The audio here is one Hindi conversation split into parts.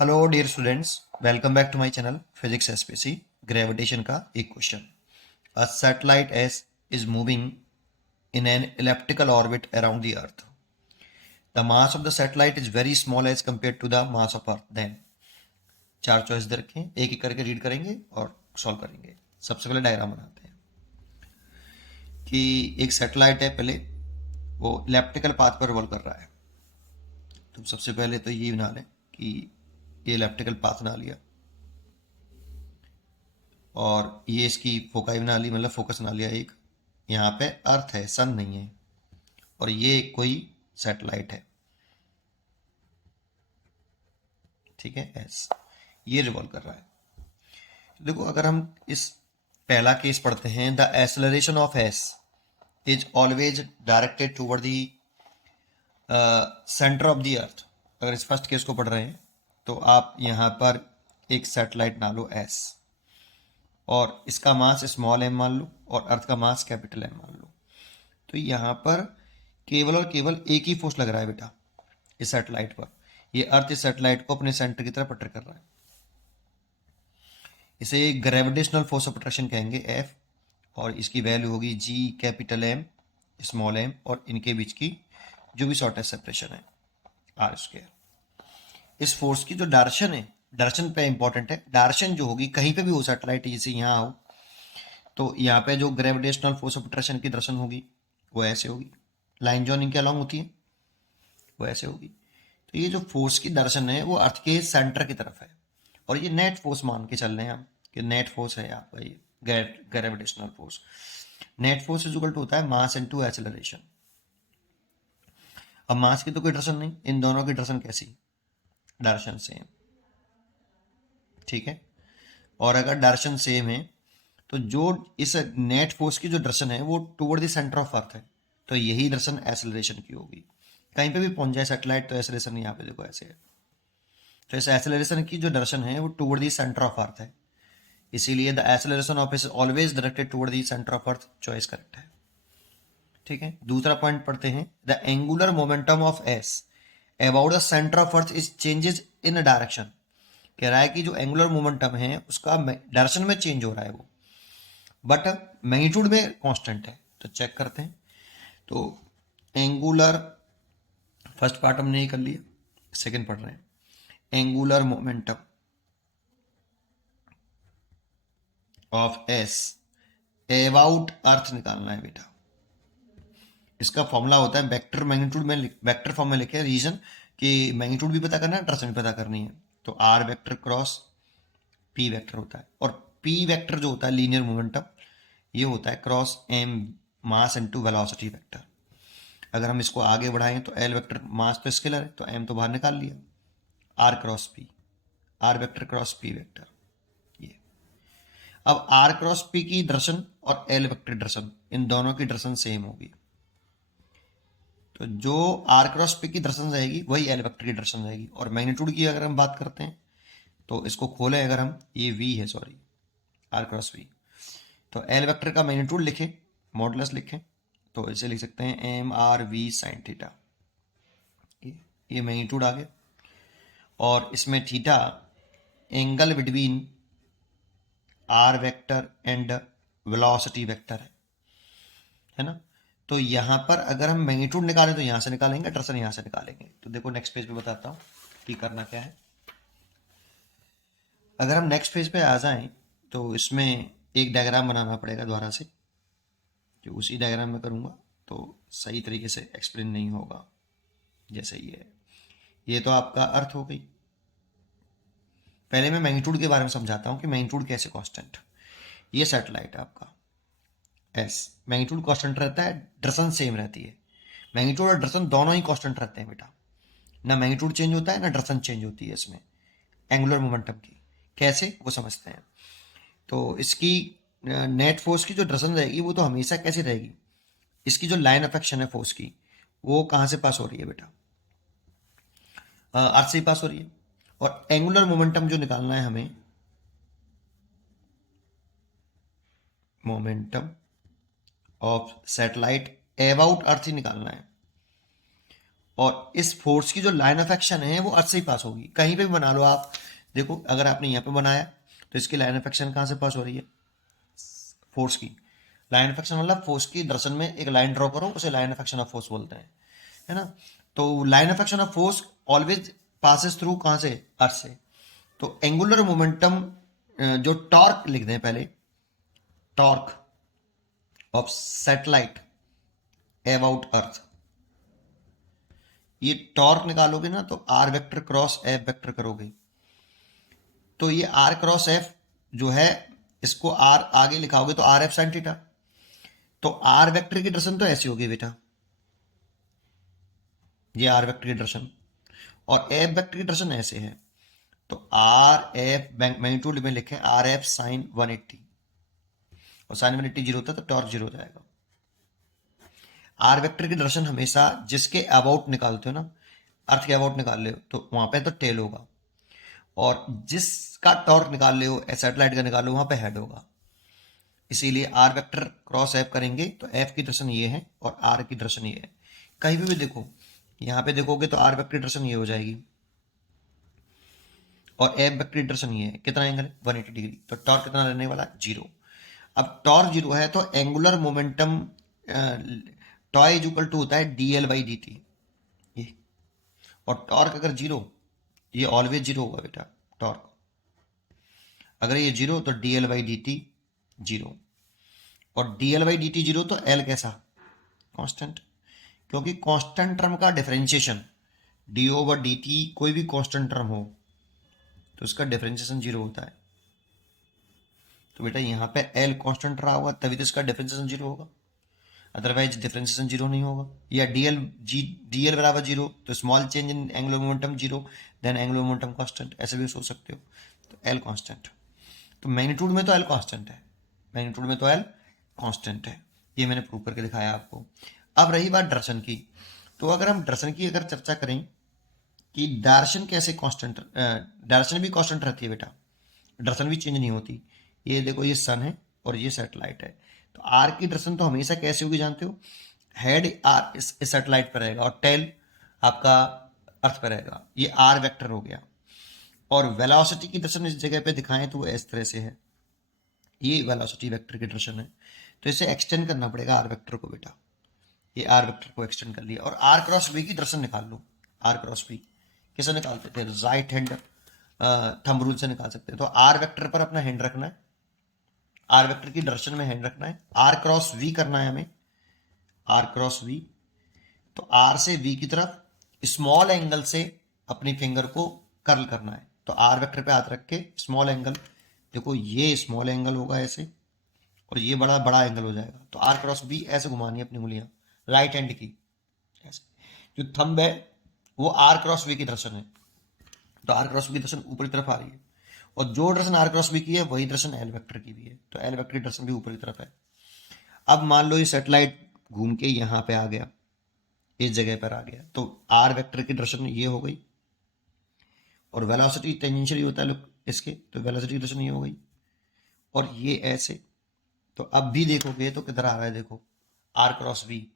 Hello dear students, welcome back to my channel physics SPC. Gravitation का एक question. A satellite S is moving in an elliptical orbit around the earth. The mass of the satellite is very small as compare to the mass of earth. Then चार चॉइस दे रखे हैं, एक एक करके रीड करेंगे और सॉल्व करेंगे। सबसे पहले डायग्राम बनाते हैं कि एक सैटेलाइट है, पहले वो इलिप्टिकल पाथ पर रिवॉल्व कर रहा है। तो सबसे पहले तो ये बना लें कि ये इलिप्टिकल पाथ बना लिया और ये इसकी फोकाई बना ली, मतलब फोकस बना लिया एक। यहाँ पे अर्थ है, सन नहीं है, और ये कोई सैटेलाइट है। ठीक है, एस ये रिवॉल्व कर रहा है। देखो, अगर हम इस पहला केस पढ़ते हैं, the acceleration of S is always directed toward the centre of the earth. अगर इस फर्स्ट केस को पढ़ रहे हैं तो आप यहाँ पर एक सैटेलाइट ना लो एस, और इसका मास स्मॉल एम मान लो और अर्थ का मास कैपिटल एम मान लो। तो यहाँ पर केवल और केवल एक ही फोर्स लग रहा है बेटा इस सैटेलाइट पर। ये अर्थ इस सैटेलाइट को अपने सेंटर की तरफ अट्रैक्ट कर रहा है। इसे ग्रेविटेशनल फोर्स ऑफ अट्रैक्शन कहेंगे एफ, और इसकी वैल्यू होगी G capital M small M, और इनके बीच की जो भी शॉर्टेस्ट सेपरेशन है आर स्क्वायर। इस फोर्स की जो डायरेक्शन है, डायरेक्शन पे इंपॉर्टेंट है। डायरेक्शन जो होगी कहीं पे भी हो सैटेलाइट, जैसे यहाँ हो, तो यहाँ पे जो ग्रेविटेशनल फोर्स ऑफ अट्रैक्शन की डायरेक्शन होगी वो ऐसे होगी। लाइन जॉइनिंग के अलॉन्ग होती है, वो ऐसे होगी। तो ये जो फोर्स की डायरेक्शन है वो अर्थ के सेंटर की तरफ है, और ये नेट फोर्स मान के चल रहे हैं हम कि नेट फोर्स है आपका ये gravitational force. Net force is equal to होता है मास इनटू एक्सेलरेशन। अब मास की तो कोई डायरेक्शन नहीं, इन दोनों की डायरेक्शन कैसी, डायरेक्शन सेम। ठीक है, और अगर डायरेक्शन सेम है तो जो इस नेट फोर्स की जो डायरेक्शन है वो टुवर्ड द सेंटर ऑफ अर्थ है, तो यही डायरेक्शन एक्सेलरेशन की होगी। कहीं पे भी पहुंच जाए सैटेलाइट तो एक्सेलरेशन यहाँ पे देखो ऐसे है। तो इस एक्सेलरेशन की जो डायरेक्शन है वो टुवर्ड द सेंटर ऑफ अर्थ है, इसीलिए the acceleration of is always directed toward the centre of earth. Choice correct है। ठीक है, दूसरा पॉइंट पढ़ते हैं। The angular momentum of S about the centre of earth is changes in direction. कह रहा है कि जो एंगुलर मोमेंटम है उसका डायरेक्शन में चेंज हो रहा है वो, बट मैग्नीट्यूड में कांस्टेंट है। तो चेक करते हैं। तो एंगुलर, फर्स्ट पार्ट हमने ये कर लिया, सेकंड पढ़ रहे हैं। Angular momentum of S about earth निकालना है बेटा। इसका फॉर्मूला होता है वेक्टर मैग्नीट्यूड में, वेक्टर फॉर्म में लिखे रीजन कि मैग्नीट्यूड भी पता करना है, डायरेक्शन भी पता करनी है। तो R vector cross P vector होता है, और पी वेक्टर जो होता है लीनियर मोमेंटम, ये होता है cross M mass into velocity vector. अगर हम इसको आगे बढ़ाएं तो एल वेक्टर मास तो स्केलर है, तो एम तो बाहर निकाल लिया, R cross P, R vector cross P vector ये। अब आर क्रॉस पी की डायरेक्शन और एल वेक्टर डायरेक्शन, इन दोनों की डायरेक्शन सेम होगी। तो जो आर क्रॉस पी की डायरेक्शन रहेगी वही एल वेक्टर की डायरेक्शन रहेगी। और मैग्नीट्यूड की अगर हम बात करते हैं तो इसको खोलें, अगर हम, ये वी है सॉरी, आर क्रॉस वी, तो एल वेक्टर का मैग्नीट्यूड लिखें, मॉडुलस लिखें, तो इसे लिख सकते हैं M R V sine theta. ये मैग्नीट्यूड आ गया, और इसमें theta angle between R vector and velocity vector है ना। तो यहाँ पर अगर हम मैग्नीट्यूड निकालें तो यहाँ से निकालेंगे, डायरेक्शन यहाँ से निकालेंगे। तो देखो नेक्स्ट पेज पे बताता हूँ कि करना क्या है। अगर हम नेक्स्ट पेज पे आ जाएं तो इसमें एक डायग्राम बनाना पड़ेगा दोबारा से, जो उसी डायग्राम में करूँगा तो सही तरीके से एक्सप्लेन नहीं होगा। जैसे ये तो आपका अर्थ हो गई। पहले मैं मैग्नीट्यूड के बारे में समझाता हूँ कि मैग्नीट्यूड कैसे कांस्टेंट। ये सैटेलाइट है आपका एस, मैग्नीट्यूड कांस्टेंट रहता है, डायरेक्शन सेम रहती है। मैग्नीट्यूड और डायरेक्शन दोनों ही कांस्टेंट रहते हैं बेटा, ना मैग्नीट्यूड चेंज होता है ना डायरेक्शन चेंज होती है इसमें एंगुलर मोमेंटम की। कैसे, वो समझते हैं। तो इसकी नेट फोर्स की जो डायरेक्शन रहेगी वो तो हमेशा कैसी रहेगी, इसकी जो लाइन ऑफ एक्शन है फोर्स की, वो कहाँ से पास हो रही है बेटा, अर्थ से ही पास हो रही है। और एंगुलर मोमेंटम जो निकालना है हमें, मोमेंटम ऑफ सैटेलाइट अबाउट अर्थ ही निकालना है। और इस फोर्स की जो लाइन ऑफ एक्शन है वो अर्थ से ही पास होगी। कहीं पे भी बना लो आप, देखो अगर आपने यहाँ पे बनाया तो इसकी लाइन ऑफ एक्शन कहाँ से पास हो रही है, फोर्स की लाइन ऑफ एक्शन, मतलब फोर्स की दर्शन में एक लाइन ड्रॉ करो, उसे line of action of force बोलते हैं, है ना। तो line of action of force always passes through कहाँ से, अर्थ से। तो एंगुलर मोमेंटम जो टॉर्क लिख दें पहले, torque of satellite about earth, ये टॉर्क निकालोगे ना तो R vector cross F vector करोगे, तो ये आर क्रॉस एफ जो है इसको आर आगे लिखाओगे तो आर एफ साइन थीटा। तो आर वेक्टर की डायरेक्शन तो ऐसी होगी बेटा, ये आर वेक्टर की डायरेक्शन, और एफ वेक्टर की डायरेक्शन ऐसे है। तो आर एफ मैग्नीट्यूड में लिखें आर एफ साइन 180, और साइन 180 जीरो होता है तो टॉर्क जीरो हो जाएगा। आर वेक्टर की डायरेक्शन हमेशा जिसके अबाउट निकालते हो ना, अर्थ के अबाउट निकाल ले तो वहां पे तो टेल होगा, और जिसका टॉर्क निकाल ले हो सैटेलाइट का निकाल लो वहां पे हेड होगा। इसीलिए आर वेक्टर क्रॉस एफ करेंगे तो एफ की डायरेक्शन ये है और आर की डायरेक्शन ये है। कहीं भी देखो, यहाँ पे देखोगे तो आर वेक्टर की डायरेक्शन ये हो जाएगी और एफ वेक्टर की डायरेक्शन ये है, कितना एंगल 180 डिग्री, तो टॉर्क कितना रहने वाला, जीरो। अब टॉर्क जीरो है तो angular momentum tau is equal to होता है D L by D T, ये, और टॉर्क अगर जीरो, ये ऑलवेज जीरो होगा बेटा, टॉर्क अगर ये जीरो तो D L by D T zero, और D L by D T zero तो एल कैसा, कांस्टेंट, क्योंकि कांस्टेंट टर्म का differentiation D over D T कोई भी कांस्टेंट टर्म हो तो इसका डिफरेंशिएशन जीरो होता है। तो बेटा यहाँ पे एल कांस्टेंट रहा होगा तभी तो इसका डिफरेंशिएशन जीरो होगा, अदरवाइज डिफरेंशिएशन जीरो नहीं होगा। या डी एल बराबर जीरो तो small change in angular momentum zero, then angular momentum constant, ऐसे भी सोच सकते हो। तो एल कांस्टेंट, तो मैग्नीट्यूड में तो एल कांस्टेंट है, मैग्नीट्यूड में तो एल कांस्टेंट है, ये मैंने प्रूव करके दिखाया आपको। अब रही बात डायरेक्शन की, तो अगर हम डायरेक्शन की अगर चर्चा करें कि डायरेक्शन कैसे कांस्टेंट, डायरेक्शन भी कांस्टेंट रहती है बेटा, डायरेक्शन भी चेंज नहीं होती। ये देखो ये सन है और ये सैटेलाइट है, तो आर की डायरेक्शन तो हमेशा कैसे होगी जानते हो, हेड आर इस सैटेलाइट पर रहेगा और टेल आपका अर्थ पर रहेगा, ये आर वेक्टर हो गया। और वेलोसिटी की डायरेक्शन इस जगह पे दिखाएं तो वो इस तरह से है, ये वेलोसिटी वेक्टर की डायरेक्शन है, तो इसे एक्सटेंड करना पड़ेगा आर वेक्टर को बेटा, ये आर वेक्टर को एक्सटेंड कर लिया। और आर क्रॉस बी की डायरेक्शन निकाल लो, आर क्रॉस बी कैसे निकालते थे, राइट हैंड थंब रूल से निकाल सकते हैं। तो आर वेक्टर पर अपना हैंड रखना है, आर वेक्टर की डायरेक्शन में हैंड रखना है, आर क्रॉस वी करना है हमें, आर क्रॉस वी, तो आर से वी की तरफ स्मॉल एंगल से अपनी फिंगर को कर्ल करना है। तो आर वेक्टर पे हाथ रख के स्मॉल एंगल, देखो ये स्मॉल एंगल होगा ऐसे और ये बड़ा बड़ा एंगल हो जाएगा, तो आर क्रॉस बी ऐसे घुमानी है अपनी उंगलियां राइट हैंड की ऐसे, जो थंब है वो आर क्रॉस वी की डायरेक्शन है, तो आर क्रॉस बी डायरेक्शन ऊपर की तरफ आ रही है, और जो डायरेक्शन आर क्रॉस बी की है वही डायरेक्शन एल वेक्टर की भी है, तो एल वेक्टर की डायरेक्शन भी ऊपर की तरफ है। अब मान लो ये सैटेलाइट घूम के यहाँ पे आ गया, इस जगह पर आ गया, तो आर वेक्टर की डायरेक्शन ये हो गई, और वेलोसिटी टेंजेंशियल होता है लोग इसके, तो वेलोसिटी की डायरेक्शन ये हो गई, और ये ऐसे। तो अब भी देखोगे तो किधर आ रहा है, देखो आर क्रॉस बी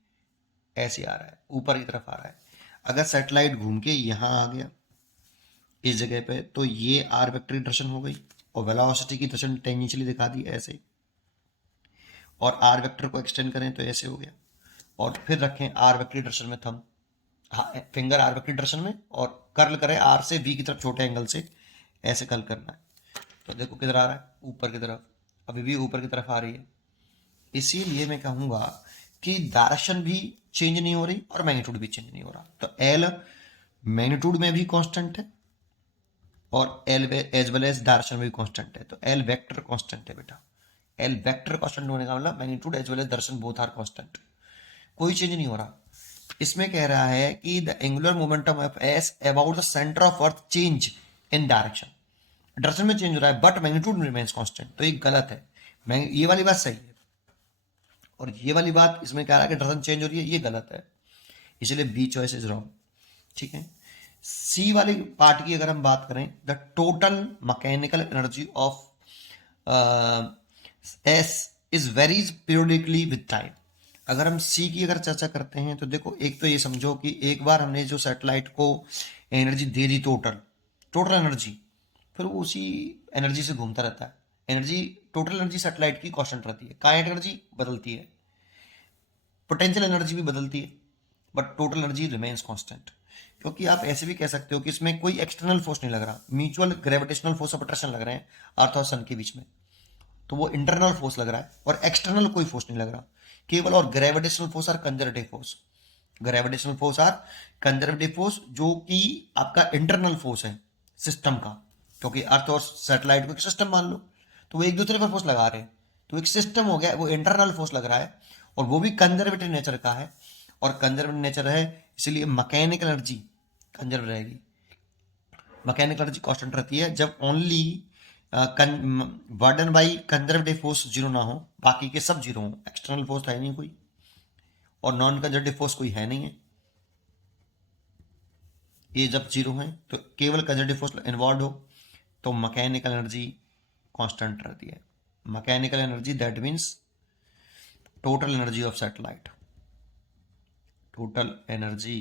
ऐसे आ रहा है, ऊपर की तरफ आ रहा है। अगर सैटेलाइट घूम के यहाँ आ गया इस जगह पे, तो ये आर वेक्टर की डायरेक्शन हो गई, और वेलोसिटी की डायरेक्शन टेंजेंशियली दिखा दी ऐसे, और आर वेक्टर को एक्सटेंड करें तो ऐसे हो गया, और फिर रखें आर वेक्टर की डायरेक्शन में थंब, फिंगर आर वेक्टर की डायरेक्शन में, और कर्ल करें आर से वी की तरफ छोटे एंगल से, ऐसे कर्ल करना है। तो देखो किधर आ रहा है, ऊपर की तरफ, अभी भी ऊपर की तरफ आ रही है। इसीलिए मैं कहूँगा कि डायरेक्शन भी चेंज नहीं हो रही और मैग्नीट्यूड भी चेंज नहीं हो रहा, तो एल मैग्नीट्यूड में भी कांस्टेंट है और L as well as direction में भी कांस्टेंट है, तो एल वेक्टर कांस्टेंट है बेटा। एल वेक्टर कांस्टेंट होने का मतलब magnitude as well as direction both are constant, कोई चेंज नहीं हो रहा। इसमें कह रहा है कि the angular momentum of S about the centre of earth change in direction, direction में चेंज हो रहा है बट मैग्नीट्यूड रिमेन्स कांस्टेंट, तो ये गलत है। मैं ये वाली बात सही है और ये वाली बात इसमें कह रहा है कि डायरेक्शन चेंज हो रही है, ये गलत है, इसलिए बी चॉइस इज रॉन्ग। ठीक है, सी वाली पार्ट की अगर हम बात करें, the total mechanical energy of S is varies periodically with time. अगर हम सी की अगर चर्चा करते हैं तो देखो, एक तो ये समझो कि एक बार हमने जो सैटेलाइट को एनर्जी दे दी, टोटल एनर्जी, फिर वो उसी एनर्जी से घूमता रहता है। एनर्जी, टोटल एनर्जी सैटेलाइट की कांस्टेंट रहती है, काइनेटिक एनर्जी बदलती है, पोटेंशियल एनर्जी भी बदलती है, but total energy remains constant. क्योंकि आप ऐसे भी कह सकते हो कि इसमें कोई एक्सटर्नल फोर्स नहीं लग रहा, mutual gravitational force of attraction लग रहे हैं अर्थ और सन के बीच में, तो वो इंटरनल फोर्स लग रहा है और एक्सटर्नल कोई फोर्स नहीं लग रहा केवल। और gravitational force are conservative force, gravitational force are conservative force, जो कि आपका इंटरनल फोर्स है सिस्टम का, क्योंकि अर्थ और सैटेलाइट को एक सिस्टम मान लो, तो वो एक दूसरे पर फोर्स लगा रहे हैं, तो एक सिस्टम हो गया, वो इंटरनल फोर्स लग रहा है और वो भी कंजर्वेटिव नेचर का है। और कंजर्वेटिव नेचर है इसलिए मैकेनिकल एनर्जी कंजर्व रहेगी, मैकेनिकल एनर्जी कांस्टेंट रहती है जब only burden by conservative force zero ना हो, बाकी के सब जीरो हो, एक्सटर्नल फोर्स है नहीं कोई और नॉन कंजर्वेटिव फोर्स कोई है नहीं है, ये जब जीरो है तो केवल कंजर्वेटिव फोर्स इन्वॉल्व हो तो मैकेनिकल एनर्जी कांस्टेंट रहती है। Mechanical energy that means total energy of satellite, total energy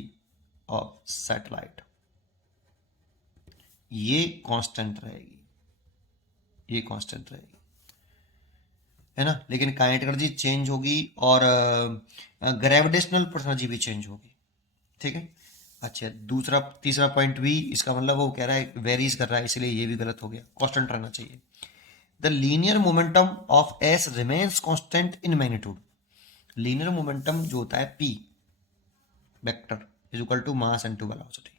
of satellite ये कांस्टेंट रहेगी, ये कांस्टेंट रहेगी, है ना। लेकिन काइनेटिक एनर्जी चेंज होगी और ग्रेविटेशनल एनर्जी भी चेंज होगी, ठीक है। अच्छा, दूसरा तीसरा पॉइंट भी इसका मतलब वो कह रहा है वेरीज कर रहा है, इसलिए ये भी गलत हो गया, कांस्टेंट रहना चाहिए। The linear momentum of S remains constant in magnitude. Linear momentum जो होता है P vector is equal to mass into velocity.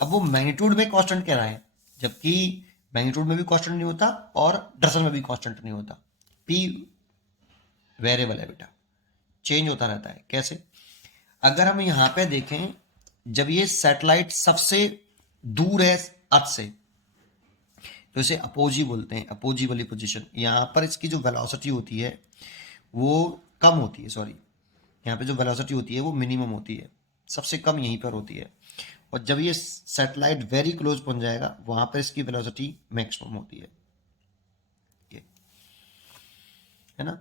अब वो मैग्नीट्यूड में कांस्टेंट कह रहा है, जबकि मैग्नीट्यूड में भी कांस्टेंट नहीं होता और डायरेक्शन में भी कांस्टेंट नहीं होता। पी वेरिएबल है बेटा, चेंज होता रहता है। कैसे? अगर हम यहां पे देखें, जब ये सैटेलाइट सबसे दूर है अर्थ से तो इसे अपोजी बोलते हैं, अपोजी वाली पोजीशन। यहां पर इसकी जो वेलोसिटी होती है वो कम होती है, सॉरी, यहाँ पे जो वेलोसिटी होती है वो मिनिमम होती है, सबसे कम यहीं पर होती है। और जब ये सैटेलाइट वेरी क्लोज पहुंच जाएगा वहां पर इसकी वेलोसिटी मैक्सिमम होती है, ये है ना।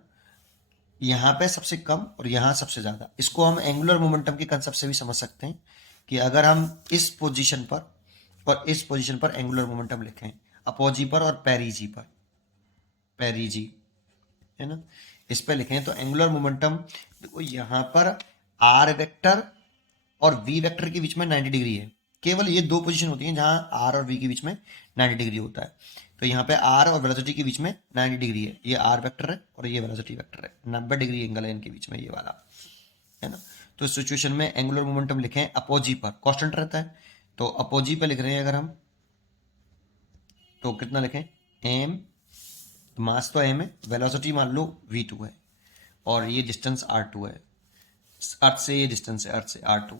यहाँ पे सबसे कम और यहाँ सबसे ज़्यादा। इसको हम एंगुलर मोमेंटम के कंसेप्ट से भी समझ सकते हैं कि अगर हम इस पोजीशन पर और इस पोजीशन पर एंगुलर मोमेंटम लिखें, अपोजी पर और पेरिजी पर, पेरिजी, है ना, इस पर लिखें तो एंगुलर मोमेंटम देखो यहाँ पर आर वेक्टर और वी वेक्टर के बीच में 90 डिग्री है। केवल ये दो पोजीशन होती हैं जहां आर और वी के बीच में 90 डिग्री होता है। तो यहाँ पे आर और वेलोसिटी के बीच में 90 डिग्री है, ये आर वेक्टर है और ये वेलोसिटी वेक्टर है, 90 डिग्री एंगल है इनके बीच में, ये वाला, है ना। तो इस सिचुएशन में एंगुलर मोमेंटम लिखें अपोजी पर, कांस्टेंट रहता है, तो अपोजी पर लिख रहे हैं अगर हम तो कितना लिखें, एम, मास तो एम है, वेलोसिटी मान लो v2 है और ये डिस्टेंस r2 है, अर्थ से ये डिस्टेंस है, अर्थ से r2,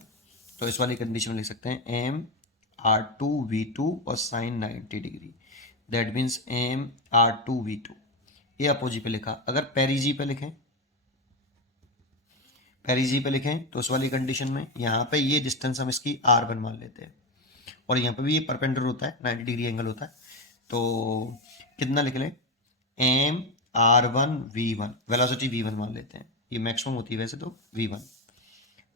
तो इस वाली कंडीशन में लिख सकते हैं एम r2v2 और sine 90 degree, that means M r2v2। ये अपोजी पे लिखा। अगर पेरिजी पे लिखें, पेरिजी पे लिखें तो उस वाली कंडीशन में यहाँ पे ये डिस्टेंस हम इसकी r1 मान लेते हैं और यहाँ पे भी ये परपेंडिकुलर होता है, 90 डिग्री एंगल होता है, तो कितना लिख लें, एम r1v1, वेलोसिटी v1 मान लेते हैं, ये मैक्सिमम होती है वैसे तो v1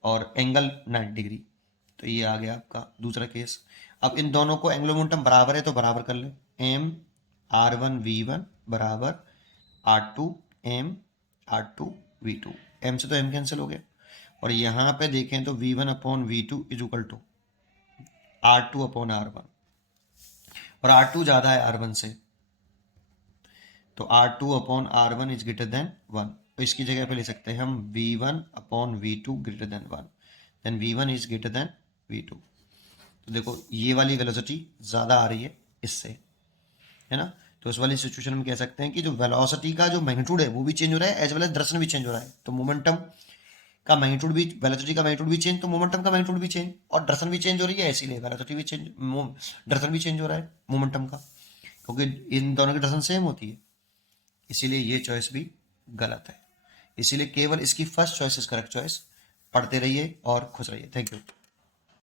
और एंगल 90 डिग्री, तो ये आ गया आपका दूसरा केस। अब इन दोनों को एंगुलर मोमेंटम बराबर है तो बराबर कर लें, एम r1v1 बराबर r2 एम r2v2, एम से तो एम कैंसिल हो गया और यहाँ पे देखें तो v1 upon v2 is equal to r2 upon r1 और r2 ज़्यादा है r1 से, तो r2 upon r1 is greater than 1, तो इसकी जगह पे ले सकते हैं हम v1 upon v2 greater than 1, then v1 is greater than v2। तो देखो ये वाली वेलोसिटी ज़्यादा आ रही है इससे, है ना। तो इस वाली सिचुएशन में कह सकते हैं कि जो वेलोसिटी का जो मैग्नीट्यूड है वो भी चेंज हो रहा है एज वेल एज डायरेक्शन भी चेंज हो रहा है, तो मोमेंटम का मैग्नीट्यूड भी, वेलोसिटी का मैग्नीट्यूड भी चेंज तो मोमेंटम का मैग्नीट्यूड भी चेंज और डायरेक्शन भी चेंज हो रही है, इसीलिए वेलोसिटी भी चेंज, डायरेक्शन भी चेंज हो रहा है मोमेंटम का, क्योंकि इन दोनों की डायरेक्शन सेम होती है, इसीलिए ये चॉइस भी गलत है। इसीलिए केवल इसकी first choice is correct choice. पढ़ते रहिए और खुश रहिए। Thank you.